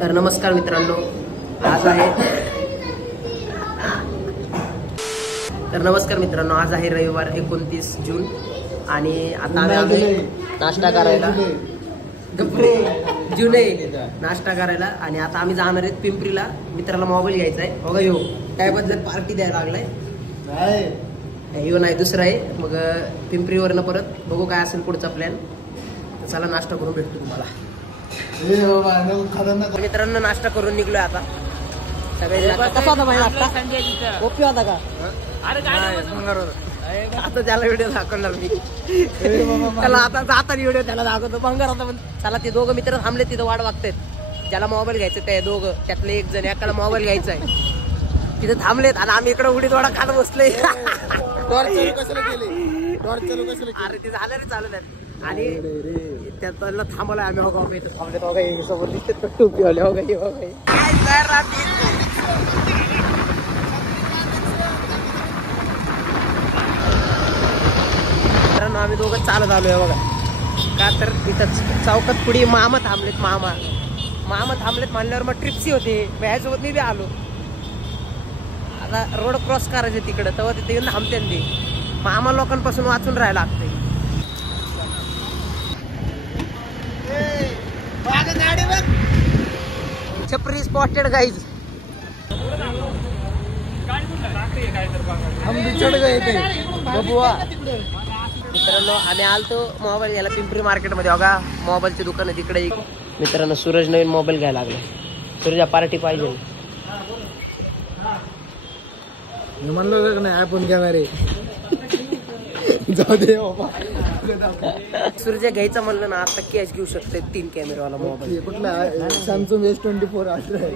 तर नमस्कार मित्रांनो, आज आहे रविवार 29 जून आणि आता आम्ही नाश्ता करायला नाश्ता करायला आणि आता आम्ही जाणार आहेत पिंपरीला. मित्राला मोबाईल घ्यायचा आहे. बघा यो त्याबद्दल पार्टी द्यायला लागलाय. यो नाही दुसरा आहे. मग पिंपरीवरनं परत बघू काय असेल पुढचा प्लॅन. चला नाश्ता करून भेटतो तुम्हाला. मित्रांनो नाश्ता करून निघलोय आता सगळे. ओपी होता का आता त्याला व्हिडिओ दाखवणार मी. त्याला आता जाताना व्हिडिओ त्याला दाखवतो. भंगार होता पण चला ते दोघं मित्र थांबले तिथं वाट बघतायत. ज्याला मोबाईल घ्यायचं ते दोघं त्यातले एक जण एकाला मोबाईल घ्यायचा आहे तिथे थांबलेत आणि आम्ही इकडे उडी थोडा खात बसलोय. अरे ते झालं रे चालू आणि त्याला थांबवलं आम्ही. हो थांबले सोबत दिसते टोपी आले. हो काही आम्ही दोघं चालत आलोय बघा. का तर तिथं चौकात पुढे मामा थांबलेत. मामा थांबलेत म्हणल्यावर मग ट्रिप्सी होते यासोबत मी बी आलो. आता रोड क्रॉस करायचे तिकडं तेव्हा तिथे येऊन थांबते ते. मामा लोकांपासून वाचून राहायला लागते. छपरी स्पॉटेड गाईज. मित्रांनो आम्ही आलतो मोबाईल घ्यायला पिंपरी मार्केटमध्ये. बघा मोबाईलची दुकान आहे तिकडे. मित्रांनो सूरज नवीन मोबाईल घ्यायला लागला. सूरजा पार्टी पाहिजे म्हणलं नाही आयफोन घेणार आहे. जाऊ दे बाबा. सूरजा घ्यायचा म्हणलं ना आता कॅश घेऊ शकते. 3 कॅमेरावाला मोबाईल. कुठला सॅमसंग S24 अल्ट्रा आहे.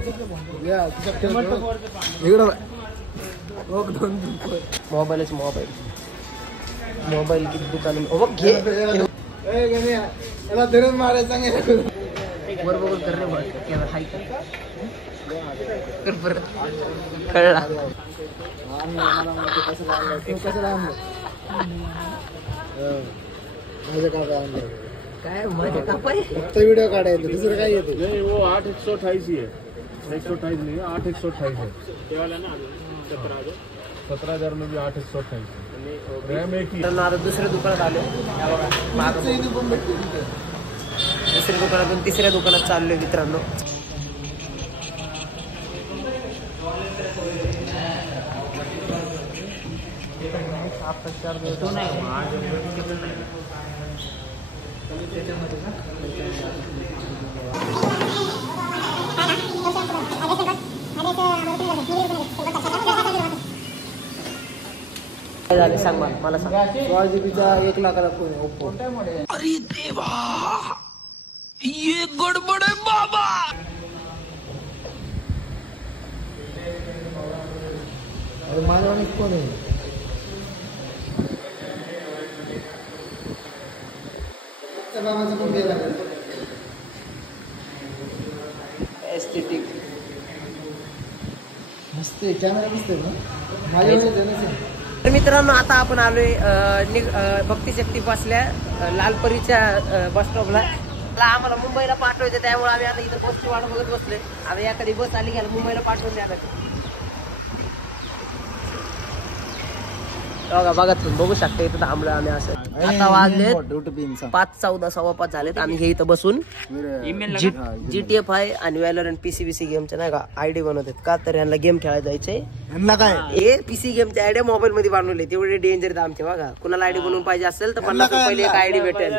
मोबाईलच मोबाईल किती दुकान घे. याला धरून मारायचं वर बघून कर रे हाय कर बरं. कळला काय माझ्या कापाय फक्त व्हिडिओ काढायचं दुसरं काय येते. नहीं वो 8/128 ही है. 128 नहीं है 8/128 है. 17,000 में भी 8/128 रैम एक ही. आता दुसऱ्या दुकानात आलो. दुसऱ्या दुकानातून तिसऱ्या दुकानात चाललोय मित्रांनो. काय झाले सांग मला सांग. 16GB 1 लाखाला फोन आहे ओप्पो. अरे देवा ये गडबड आहे बाबा. अरे माझा अनेक फोन आहे. एस्थेटिक मस्त कॅमेरा दिसतोय ना माझ्या. तर मित्रांनो आता आपण आलोय भक्ती शक्ती बसल्या लालपरीच्या बस स्टॉपला. आम्हाला मुंबईला पाठवायचं त्यामुळे आम्ही आता इथं बसची वाट बघत बसलोय. आता एखादी बस आली घ्यायला मुंबईला पाठवून द्या. बघा तुम्ही बघू शकता इथं थांबलो आम्ही. असं आता वाजले 5:14 5:15 झालेत. आम्ही हे इथं बसून GTF आहे आणि व्हॅलोरंट PC गेमच्या नाही का आयडी बनवतात. का तर यांना गेम खेळायला जायचंय. काय हे PC गेमच्या आयडिया मोबाईल मध्ये बनवले. तेवढे डेंजर आहेत आमचे. बघा कुणाला आयडी बनवून पाहिजे असेल तर 50 रुपये एक आयडी भेटेल.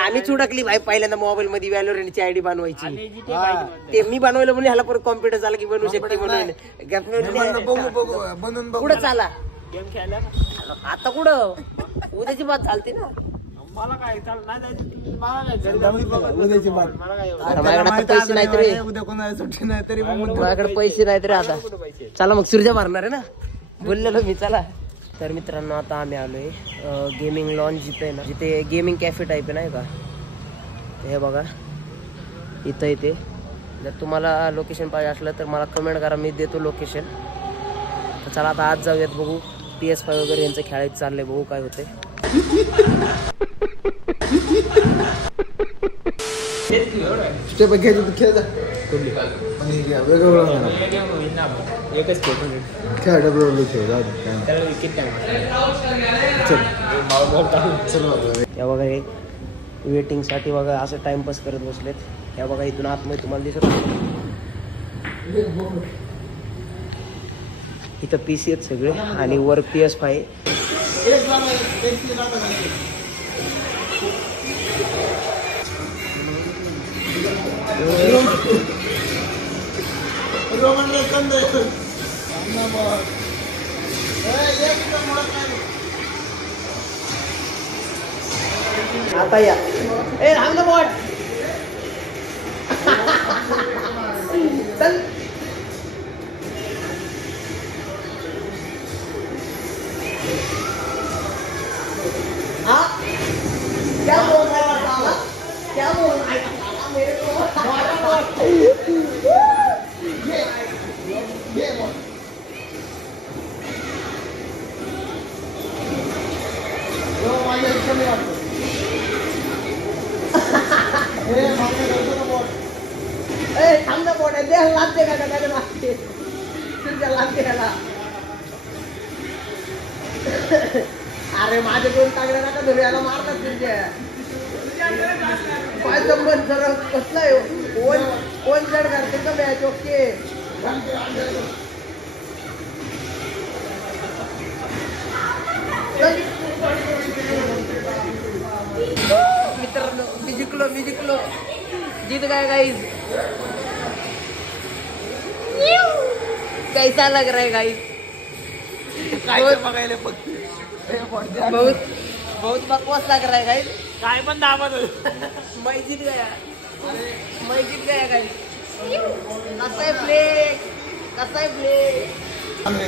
आम्ही चुडकली भाई पहिल्यांदा मोबाईल मध्ये व्हॅलोरंटची आयडी बनवायची. ते मी बनवलं म्हणून ह्याला परत कॉम्प्युटर झाला की बनवू शकते म्हणून. पुढे चाला आता कुठं उद्याची बात चालते ना. मला काय उद्याची बात. माझ्याकडे पैसे नाही तरी उद्या कोणाला सुट्टी नाही तरी माझ्याकडे पैसे नाही तरी आता चला मग सूर्या भरणार आहे ना बोललेलो मी. चला तर मित्रांनो आता आम्ही आलोय गेमिंग लॉन्च जिथे ना जिथे गेमिंग कॅफे टाईप आहे नाही का. हे बघा इथं इथे जर तुम्हाला लोकेशन पाहिजे असलं तर मला कमेंट करा. मी देतो लोकेशन. तर चला आता आज जाऊयात बघू. PS5 वगैरे यांचं खेळायचं चाललंय. बघू काय होते. स्टेप घ्यायचं खेळ. आणि वेगवेगळं एकच फोटो खेळ डब्ल्यू खेळ जाऊ चल या बघा हे वेटिंगसाठी बघा असं टाइमपास करत बसलेत. या बघा इथून आतमध्ये तुम्हाला दिसत इथं PC आहेत सगळे आणि वर PS5. आता या ए थांब ना बॉट चल. हाँ क्या बोल रहा है क्या बोल रहा है मेरे को ये थांब ना बोट दे लागते का काय लागते तुझ्या लागते त्याला. अरे माझे दोन टाकले नका धरू याला मारतात तुझ्या पाय संबंध जरा कसला आहे कोण जड करते का मॅच. ओके मित्रांनो मी जिंकलो जीत गए गाइस. कैसा लग रहा है गाइस. बहुत बकवास लग रहा है गाइस. काय पण दाबत मैं जीत गया गाइस. कसा आहे प्ले आता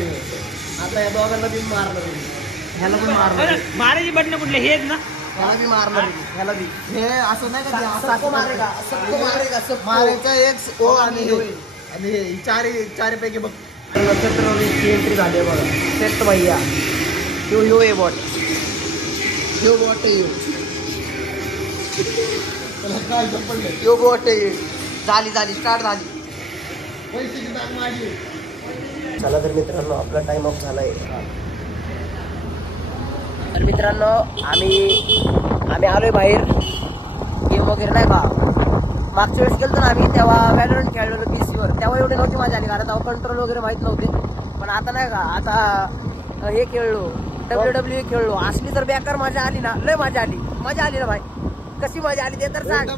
या दोघांना बी मारणार ह्याला पण मारणार मारायची बटणं कुठले हेच ना. ह्याला बी मारणार ह्याला बी. हे असं नाही का सबको मारेगा मारायचा एक ओ आणि चारी पैकी बघ. ची एंट्री झाली आहे बघा. सेट भैया यो ए बॉट यो बॉट आहे यो बॉट आहे. झाली स्टार्ट झाली. चला तर मित्रांनो आपला टाइम ऑफ झालाय. तर मित्रांनो आम्ही आलोय बाहेर. गेम वगैरे नाही का मागच्या वेळेस गेलो ना आम्ही तेव्हा वॅलोरंट खेळलेलो PC वर. तेव्हा एवढी नव्हती मजा आली कारण तेव्हा कंट्रोल वगैरे माहित नव्हते. पण आता नाही का आता हे खेळलो WWE खेळलो. असली तर बेकार मजा आली ना लय मजा आली ना भाई. कशी मजा आली ते तर सांग.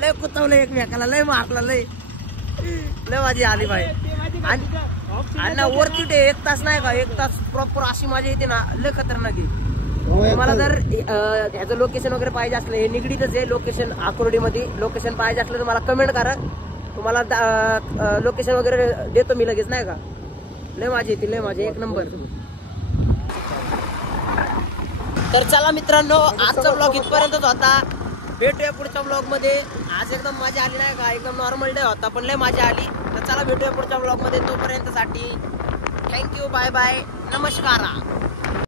लय कुतवलं एकमेकाला लय मारला लय मजा आली भाई. आणि ना वरती ते 1 तास नाही का 1 तास प्रॉपर अशी मजा येते ना लय खतरनाक आहे. तुम्हाला जर ह्याचं लोकेशन वगैरे पाहिजे असलं हे निगडीतच आहे लोकेशन आकुर्डीमध्ये. लोकेशन पाहिजे असलं तर मला कमेंट करा. तुम्हाला लोकेशन वगैरे देतो मी लगेच नाही का. लय मजा येते लय मजा एक नंबर. तर चला मित्रांनो आजचा ब्लॉग इथपर्यंतच होता. भेटूया पुढच्या ब्लॉग मध्ये. आज एकदम मजा आली नाही का एकदम नॉर्मल डे होता पण लय मजा आली. तर चला भेटूया पुढच्या ब्लॉग मध्ये. तोपर्यंत साठी थँक्यू बाय बाय नमस्कार.